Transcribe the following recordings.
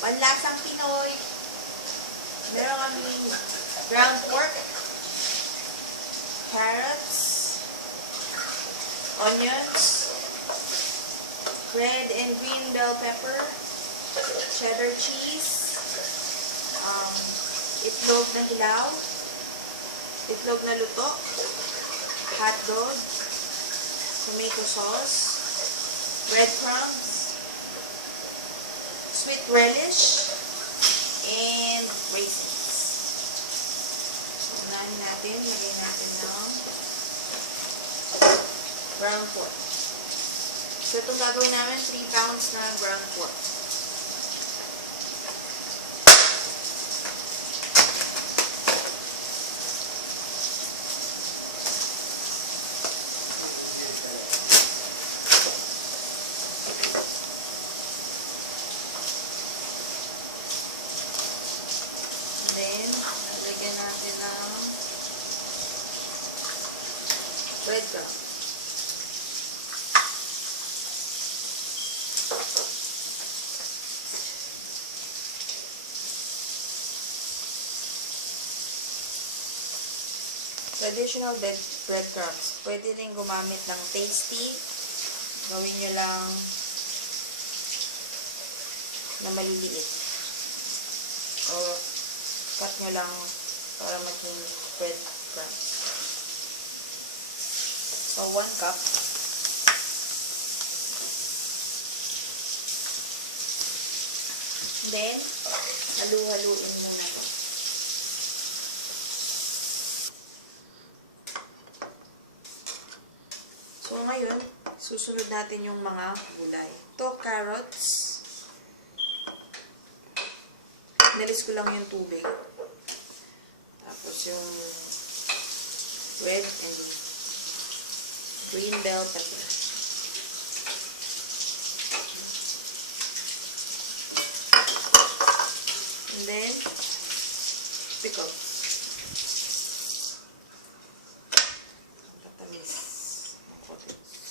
Panlasang Pinoy. Meron kami ground pork, carrots, onions, red and green bell pepper, cheddar cheese, itlog na hilaw, itlog na luto, hotdog, tomato sauce, breadcrumbs, sweet relish, and raisins. So, unahin natin, lagay natin ng ground pork. So, itong gagawin namin, 3 pounds na ground pork. Then, lalagyan natin ng breadcrumbs. Traditional breadcrumbs. Pwede rin gumamit ng tasty. Gawin nyo lang na maliliit. O cut nyo lang para maging breadcrumbs. So, 1 cup. Then, halu-haluin muna ito. So, ngayon, susunod natin yung mga gulay. Ito, carrots. Nalis ko lang yung tubig. Tapos yung red and green bell pepper. And then, pickles. Tatamis.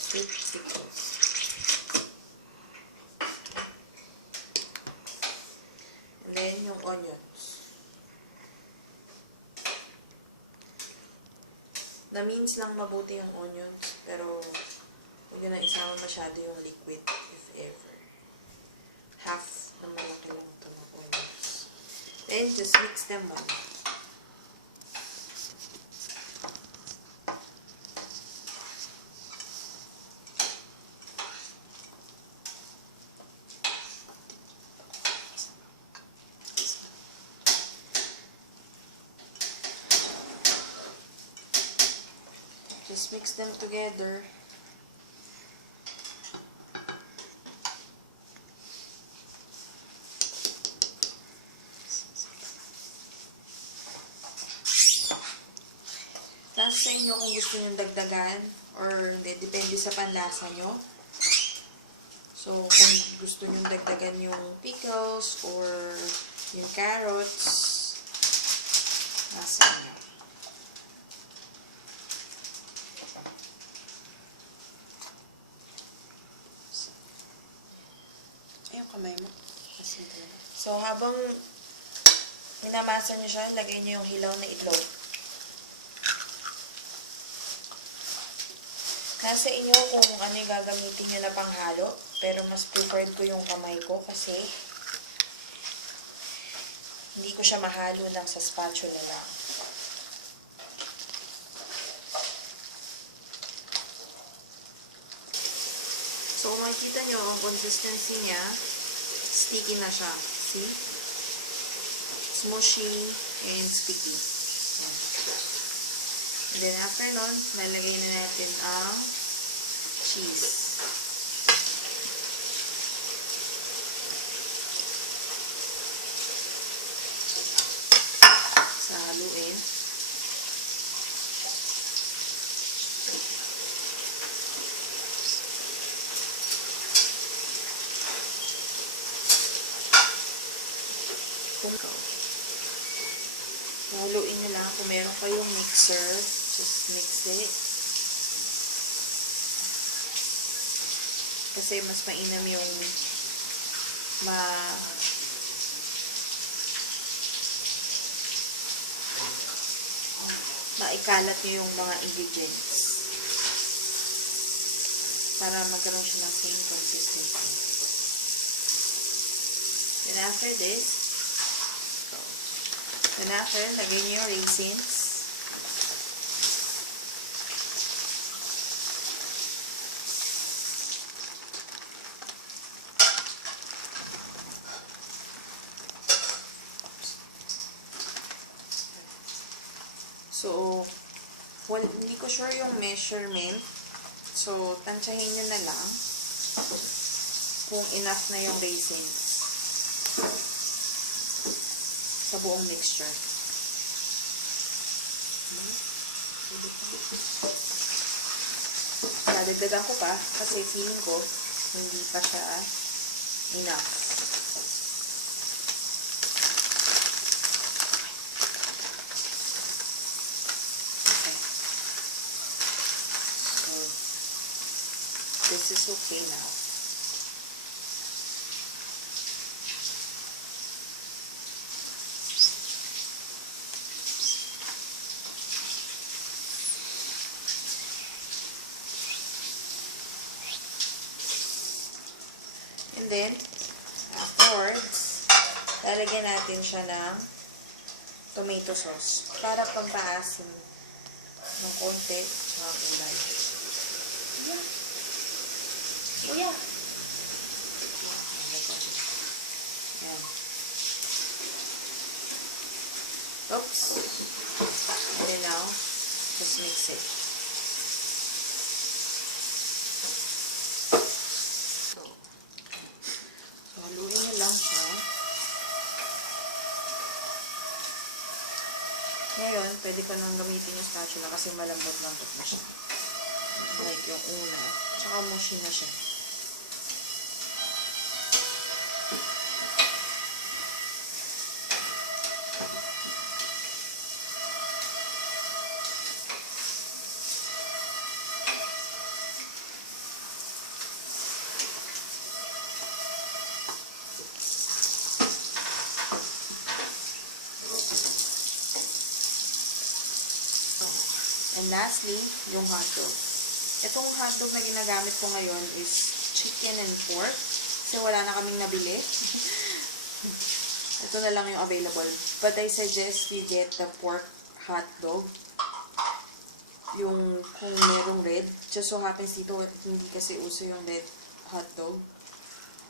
Sweet pickles. And then, yung onions. Na-mince lang mabuti yung onions, pero huwag nyo na isama masyado yung liquid, if ever. Half na malaki lang ito ng onions. Then, just mix them well. Just mix them together. Nasa sa inyo kung gusto nyo dagdagan or hindi, depende sa panlasa nyo. So, kung gusto nyo dagdagan yung pickles or yung carrots, nasa inyo. Yung kamay mo. So, habang minamasa nyo siya, lagay nyo yung hilaw na itlog. Nasa inyo kung ano yung gagamitin nyo na panghalo, pero mas preferred ko yung kamay ko kasi hindi ko siya mahalo ng sa spatula lang. So, kung makikita nyo, ang consistency niya, sticky na siya. See? Smushy and sticky. Yan. And then, after nun, nalagay na natin ang cheese. Sa haluin. Haluin nyo lang. Kung meron kayong mixer, just mix it. Kasi mas mainam yung maikalat nyo yung mga ingredients para magkaroon siya ng same consistency. Then after this, lagay nyo yung raisins. So, hindi ko sure yung measurement. So, tansyahin nyo na lang kung enough na yung raisins sa buong mixture. Nadagdagan ko pa kasi feeling ko hindi pa siya enough. This is okay now. And then, afterwards, lalagyan natin siya ng tomato sauce para pampaasim ng konti sa kulay. Yeah. Oh, yeah. Ayan. Oops. And then now, just mix it. So, haluin nyo lang siya. Ngayon, pwede ka nang gamitin yung spatula kasi malambot lang ito na siya. Like yung una. Tsaka mushy na siya. And lastly, yung hotdog. Itong hotdog na ginagamit ko ngayon is chicken and pork. Kasi wala na kaming nabili. Ito na lang yung available. But I suggest you get the pork hotdog. Yung kung merong red. Just so happens dito, hindi kasi uso yung red hotdog.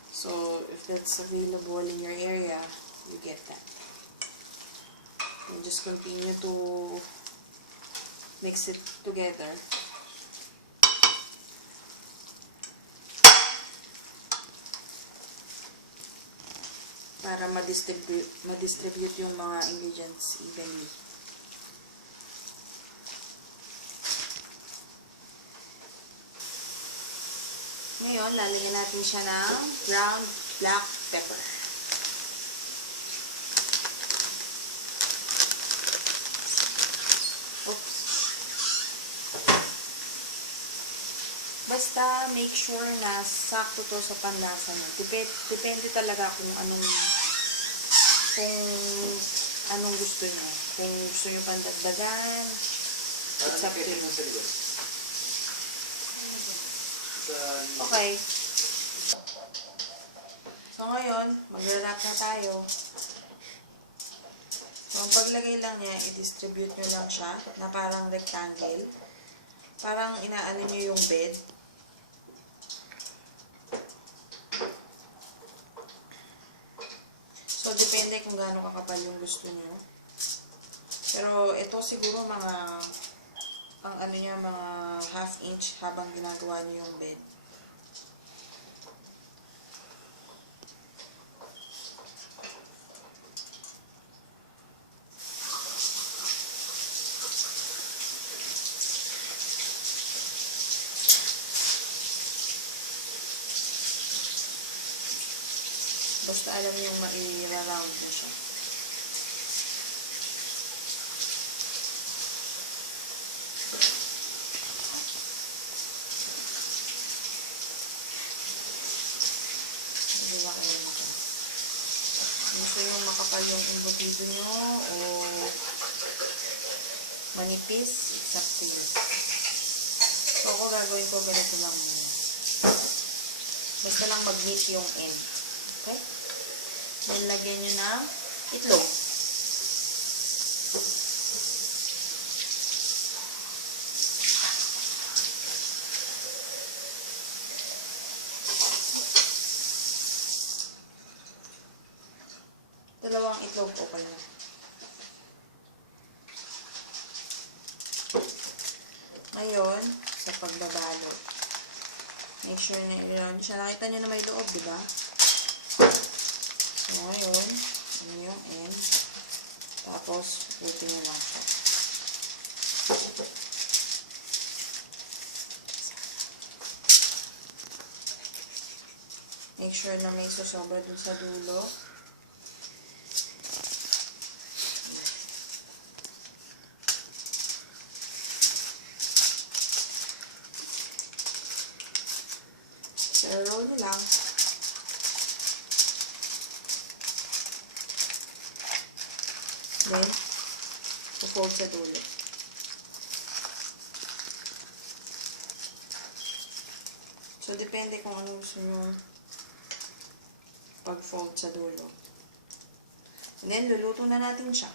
So, if that's available in your area, you get that. And just continue to mix it together. Para ma-distribute yung mga ingredients evenly. Ngayon, lalagyan natin siya ng ground black pepper. Basta make sure na sakto to sa panlasa nyo. Depende talaga kung anong gusto nyo. Kung gusto nyo pandagdagan, it's up to you. Okay. So ngayon, mag-wrap na tayo. So ang paglagay lang niya, i-distribute nyo lang siya na parang rectangle. Parang inaano nyo yung bed. So, depende kung gaano kakapal yung gusto nyo. Pero, ito siguro mga, mga half inch habang ginagawa nyo yung bed. Basta alam yung mai-round nyo siya. Hindi ba kayo nito? Gusto yung makapal yung embutido nyo o manipis, it's up to you. So, ako gagawin ko ganito lang muna. Basta lang mag-meet yung end. Okay? Then, lagyan nyo ng itlog. Dalawang itlog, okay na. Ngayon, sa pagbabalo. Make sure na i-round siya. Nakita nyo na may loob, di ba? So, ngayon, ano yung end. Tapos, putin nyo lang siya. Make sure na may susobra dun sa dulo. So, roll nyo lang. Then, fold sa dulo. So, depende kung ano gusto nyo pag-fold sa dulo. And then, luluto na natin siya.